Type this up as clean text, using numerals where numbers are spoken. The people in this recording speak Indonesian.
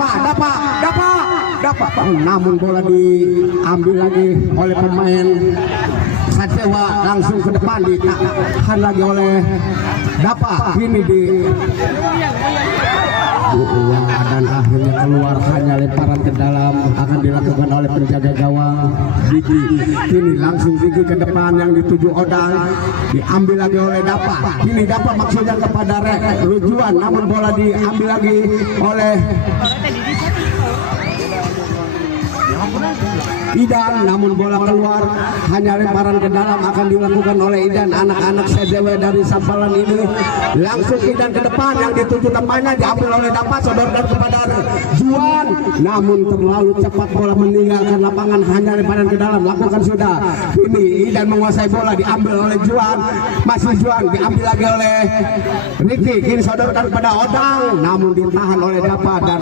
dapat. Namun bola diambil lagi oleh pemain Kecewa, langsung ke depan ditahan lagi oleh Dapa. Ini di uang dan akhirnya keluar, hanya lemparan ke dalam akan dilakukan oleh penjaga gawang Diki. Ini langsung Diki ke depan yang dituju Odang, diambil lagi oleh Dapa. Ini Dapa maksudnya kepada Rujuan, namun bola diambil lagi oleh Idan, namun bola keluar, hanya lemparan ke dalam akan dilakukan oleh Idan. Anak-anak CJW dari Sampalan ini langsung Idan ke depan, yang dituju temannya diambil oleh Dapa, sodorkan kepada Juan, namun terlalu cepat bola meninggalkan lapangan, hanya lemparan ke dalam. Lakukan sudah, ini Idan menguasai bola, diambil oleh Juan, masih Juan, diambil lagi oleh Ricky, kini sodorkan kepada Odang, namun ditahan oleh Dapa dan